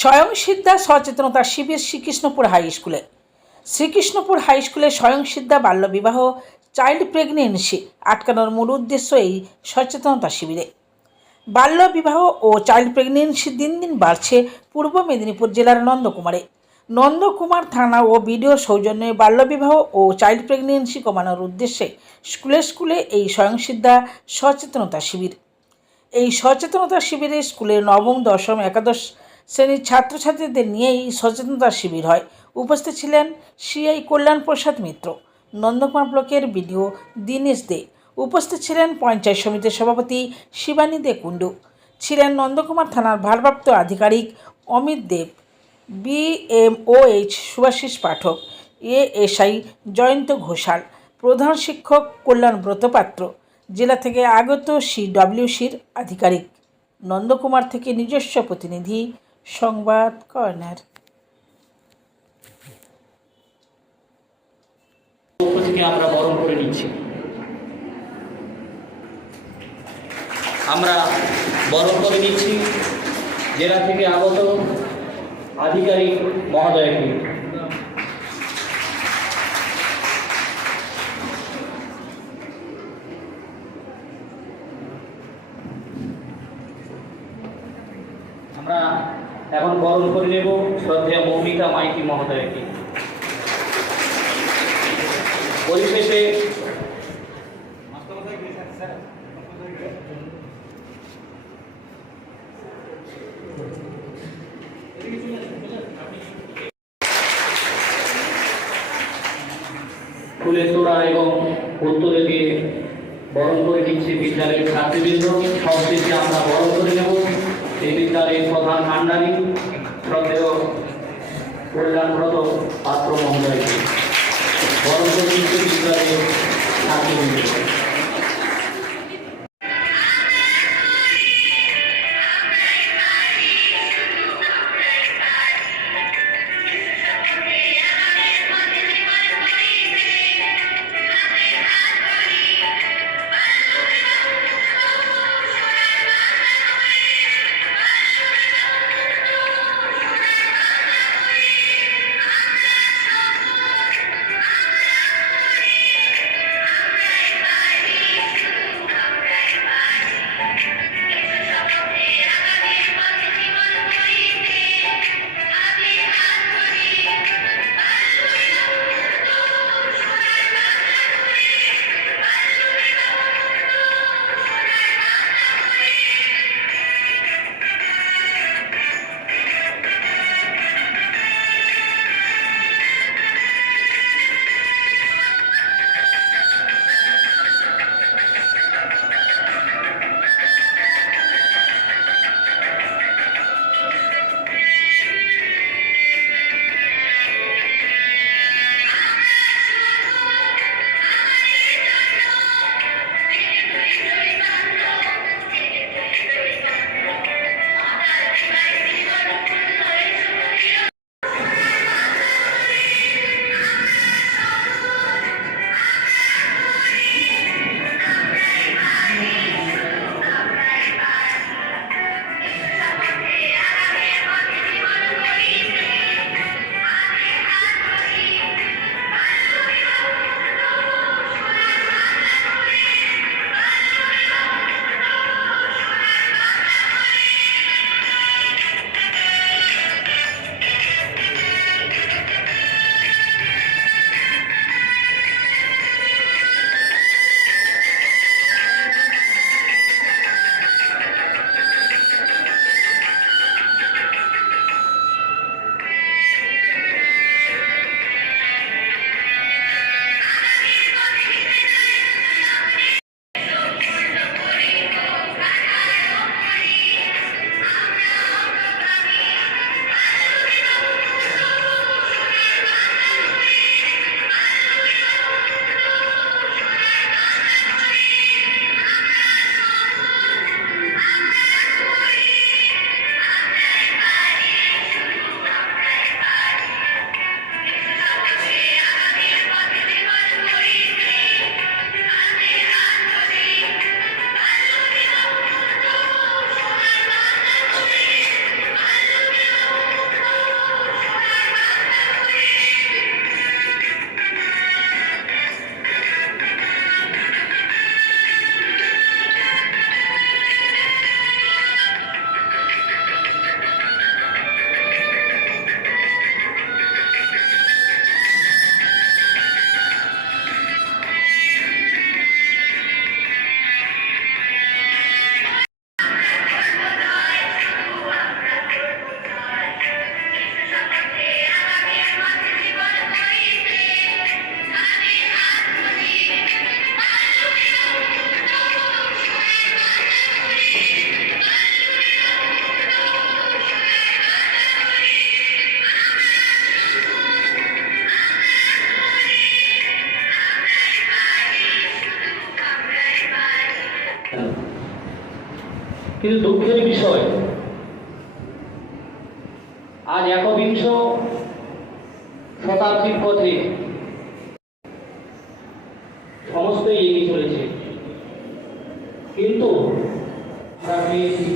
স্বয়ংসিদ্ধা সচেতনতা শিবির শ্রীকৃষ্ণপুর হাই স্কুলে। শ্রীকৃষ্ণপুর হাই স্কুলে স্বয়ংসিদ্ধা বাল্যবিবাহ চাইল্ড প্রেগনেন্সি আটকানোর মূল উদ্দেশ্য এই সচেতনতা শিবিরে। বাল্যবিবাহ ও চাইল্ড প্রেগনেন্সি দিন দিন বাড়ছে পূর্ব মেদিনীপুর জেলার নন্দকুমারে। নন্দকুমার থানা ও বিডিও সৌজন্যে বাল্যবিবাহ ও চাইল্ড প্রেগনেন্সি কমানোর উদ্দেশ্যে স্কুলে স্কুলে এই স্বয়ংসিদ্ধা সচেতনতা শিবির। এই সচেতনতা শিবিরে স্কুলের নবম, দশম, একাদশ শ্রেণীর ছাত্রছাত্রীদের নিয়ে এই সচেতনতা শিবির হয়। উপস্থিত ছিলেন সিআই কল্যাণ প্রসাদ মিত্র, নন্দকুমার ব্লকের বিডিও দীনেশ দে। উপস্থিত ছিলেন পঞ্চায়েত সমিতির সভাপতি শিবানী দে কুণ্ডু, ছিলেন নন্দকুমার থানার ভারপ্রাপ্ত আধিকারিক অমিত দেব, বিএমওএইচ সুভাষিস পাঠক, এএসআই জয়ন্ত ঘোষাল, প্রধান শিক্ষক কল্যাণব্রত পাত্র, জেলা থেকে আগত সিডব্লিউসির আধিকারিক। নন্দকুমার থেকে নিজস্ব প্রতিনিধি সংবাদ কর্নার। আমরা বরণ করে নিচ্ছি। আমরা বরণ করে নিচ্ছি জেলা থেকে আগত আধিকারিক মহোদয়কে। আমরা এখন বরণ করে নেব শ্রদ্ধেয় মৌমিতা মাইতি মহোদয়কে। পরিশেষে ফুলের তোড়া এবং উত্তরে দিয়ে বরণ করে নিচ্ছি বিদ্যালয়ের ছাত্রবৃন্দ। সবশেষে আমরা বরণ করে নেব এই বিদ্যালয়ের প্রধান ভান্ডারী শ্রদ্ধেয় কল্যাণব্রত পাত্র মহোদয়কে। বরণ করে নিচ্ছি বিদ্যালয়ের ছাত্রবৃন্দ। কিন্তু দুঃখের বিষয় আজ একবিংশ শতাব্দীর পথে সমস্তই এগিয়ে চলেছে, কিন্তু আমরা পেয়েছি